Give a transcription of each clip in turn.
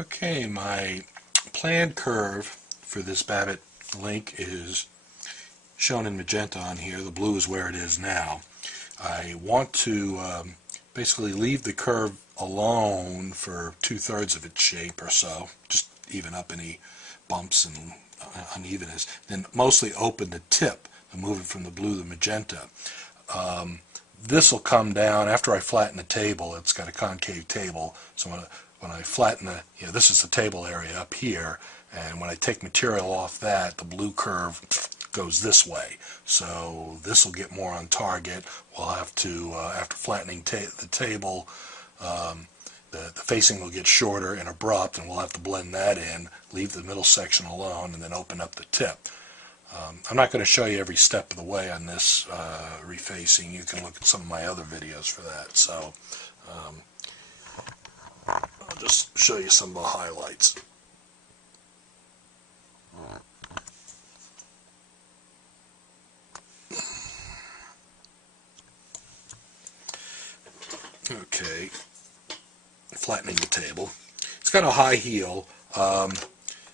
Okay, my planned curve for this Babbitt link is shown in magenta on here. The blue is where it is now. I want to basically leave the curve alone for 2/3 of its shape or so, just even up any bumps and unevenness. Then mostly open the tip and move it from the blue to the magenta. This will come down after I flatten the table. It's got a concave table, so when I flatten this is the table area up here, and when I take material off that, the blue curve goes this way. So this will get more on target. We'll have to, after flattening the table, the facing will get shorter and abrupt, and we'll have to blend that in, leave the middle section alone, and then open up the tip. I'm not going to show you every step of the way on this refacing. You can look at some of my other videos for that. So I'll just show you some of the highlights. Okay, flattening the table. It's got a high heel,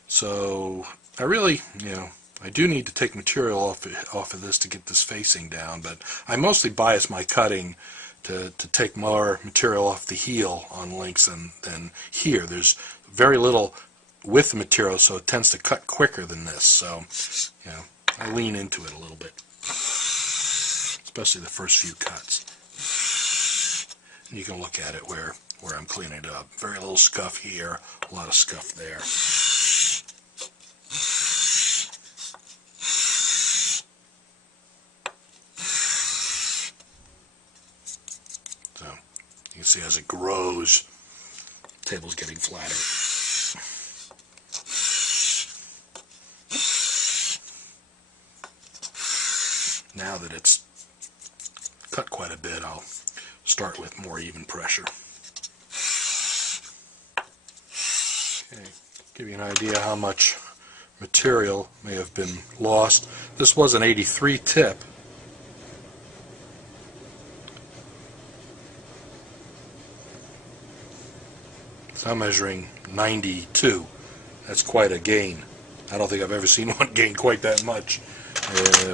so I really, I do need to take material off of this to get this facing down, but I mostly bias my cutting to take more material off the heel on links than here. There's very little with the material, so it tends to cut quicker than this, so I lean into it a little bit, especially the first few cuts. And you can look at it where I'm cleaning it up. Very little scuff here, a lot of scuff there. So you can see as it grows, the table's getting flatter. Now that it's cut quite a bit, I'll start with more even pressure. Okay, give you an idea how much material may have been lost. This was an 83 tip. So I'm measuring 92. That's quite a gain. I don't think I've ever seen one gain quite that much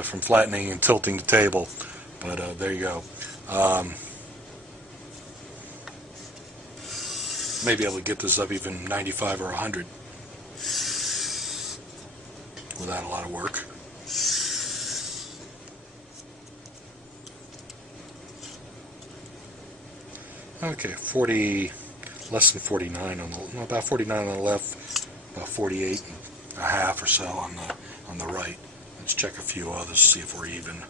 from flattening and tilting the table. But there you go. Maybe able to get this up even 95 or 100 without a lot of work. Okay, 40, less than 49 on the, about 49 on the left, about 48 and a half or so on the right. Let's check a few others, see if we're even.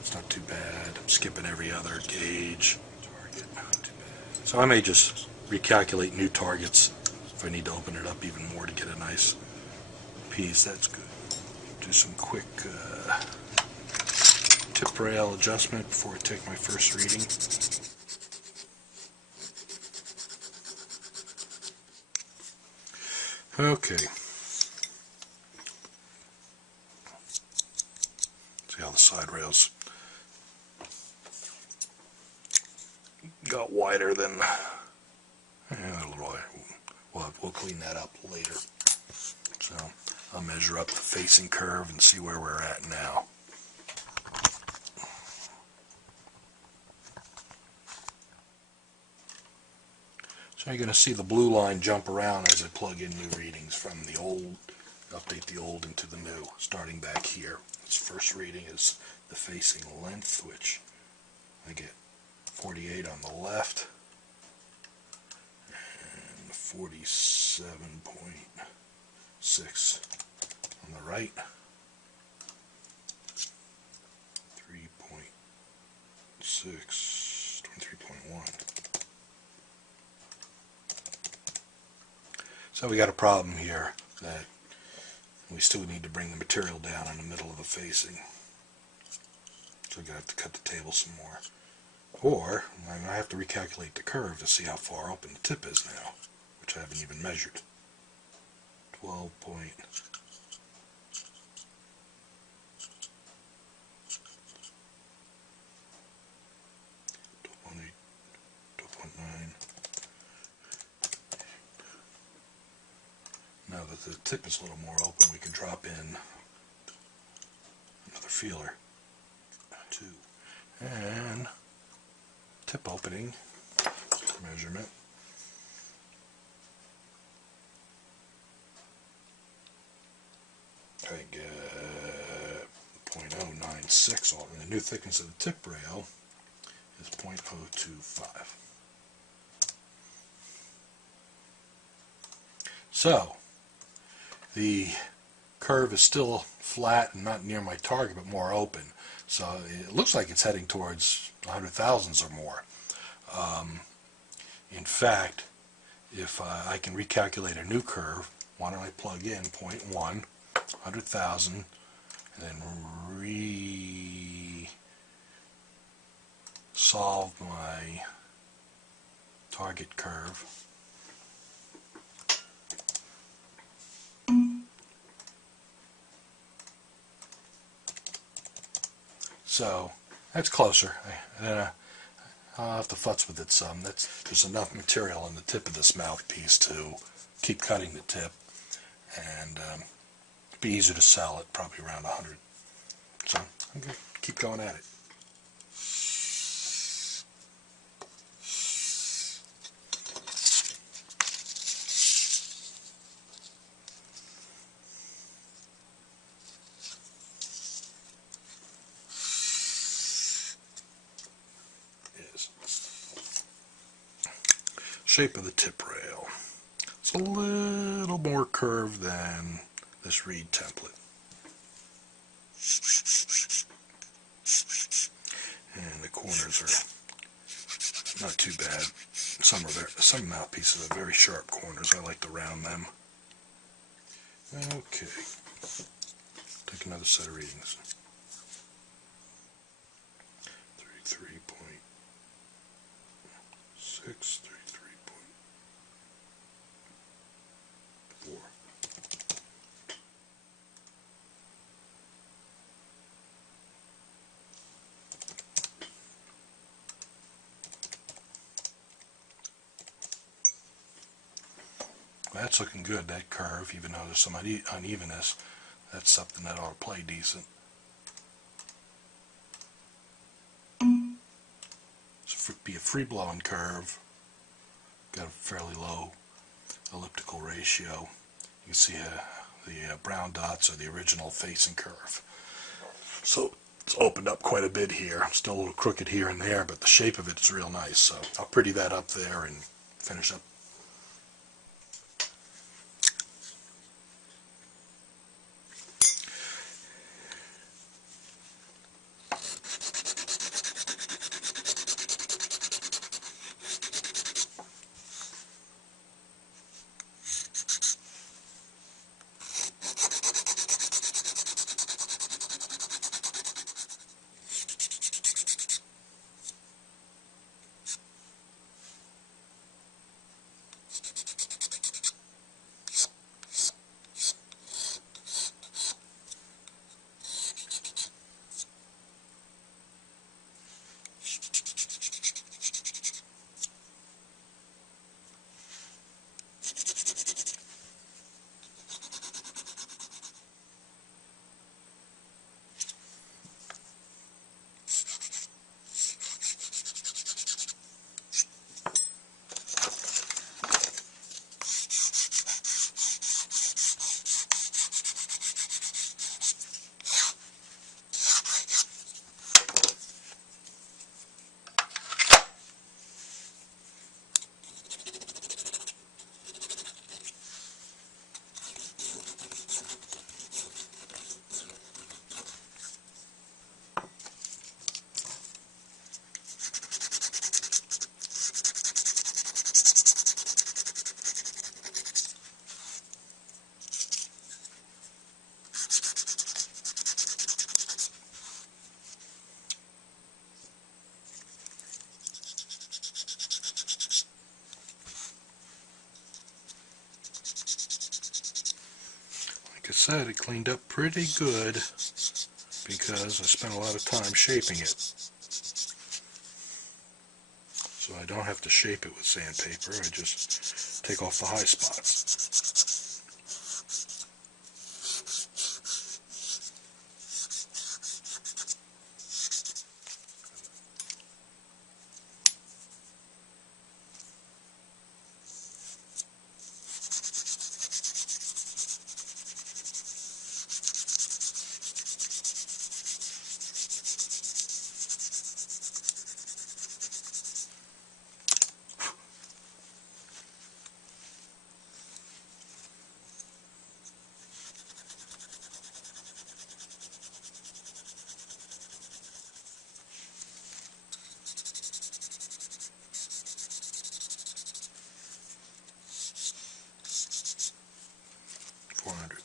It's not too bad. I'm skipping every other gauge. Target, not too bad. So I may just recalculate new targets if I need to open it up even more to get a nice piece. That's good. Do some quick tip rail adjustment before I take my first reading. Okay. See how the side rails got wider than a little. We'll clean that up later. So I'll measure up the facing curve and see where we're at now. So you're going to see the blue line jump around as I plug in new readings from the old, update the old into the new, starting back here. This first reading is the facing length, which I get 48 on the left and 47.6 on the right. 3.6, 23.1. So we got a problem here that we still need to bring the material down in the middle of the facing. So we're going to have to cut the table some more. Or I have to recalculate the curve to see how far open the tip is now, which I haven't even measured. 12 point. 12.8, 12.9. Now that the tip is a little more open, we can drop in another feeler. 2. And tip opening measurement. I get 0.096, and the new thickness of the tip rail is 0.025. So, the curve is still flat and not near my target, but more open. So it looks like it's heading towards 100,000s or more. In fact, if I can recalculate a new curve, why don't I plug in 0.1, 100,000, and then solve my target curve. So that's closer. I'll have to futz with it some. There's enough material on the tip of this mouthpiece to keep cutting the tip, and be easier to sell at probably around 100. So I'm going to keep going at it. Shape of the tip rail. It's a little more curved than this reed template. And the corners are not too bad. Some mouthpieces have very sharp corners. I like to round them. Okay. Take another set of readings. 33.6, 33.4. That's looking good, that curve, even though there's some unevenness. That's something that ought to play decent. It's be a free-blowing curve. Got a fairly low elliptical ratio. You can see the brown dots are the original facing curve. So it's opened up quite a bit here. Still a little crooked here and there, but the shape of it is real nice. So I'll pretty that up there and finish up. Like I said, it cleaned up pretty good because I spent a lot of time shaping it. So I don't have to shape it with sandpaper, I just take off the high spots. 400.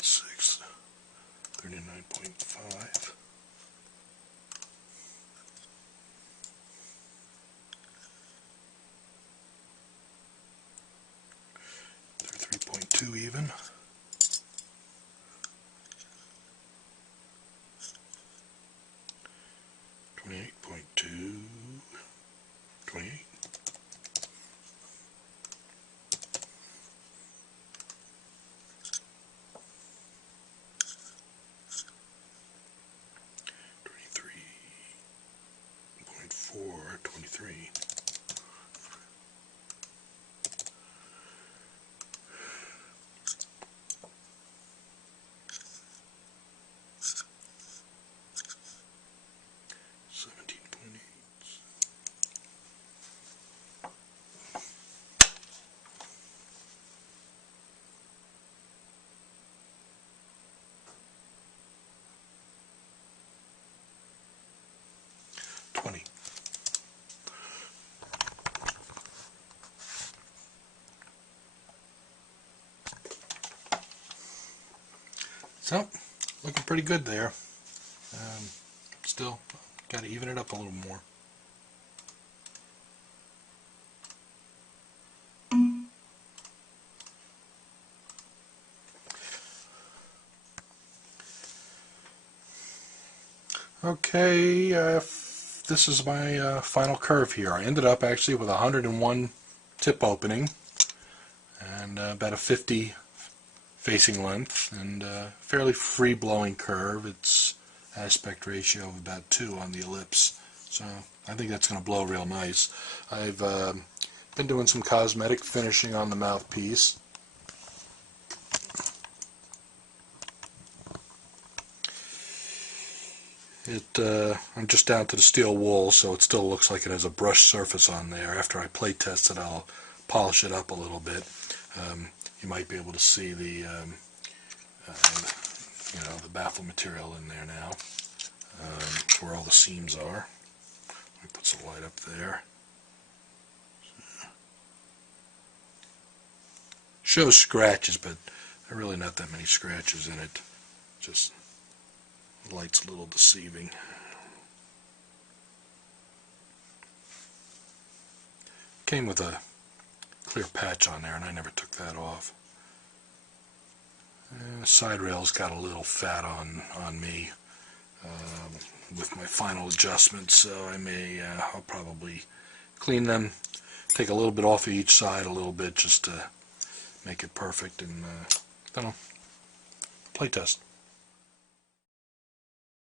.6, 39.5, 3.2 even, 28.2, 28, 23.4, 23. So, looking pretty good there. Still, got to even it up a little more. Okay, this is my final curve here. I ended up actually with 101 tip opening and about a 50 facing length and fairly free blowing curve. It's aspect ratio of about 2 on the ellipse, so I think that's going to blow real nice. I've been doing some cosmetic finishing on the mouthpiece. I'm just down to the steel wool, so it still looks like it has a brushed surface on there. After I play test it, I'll polish it up a little bit. You might be able to see the the baffle material in there now, where all the seams are. Let me put some light up there. Shows scratches, but there are really not that many scratches in it. Just the light's a little deceiving. Came with a clear patch on there, and I never took that off. The side rail's got a little fat on me with my final adjustments, so I'll probably clean them, take a little bit off of each side, a little bit, just to make it perfect, and I don't know, play test.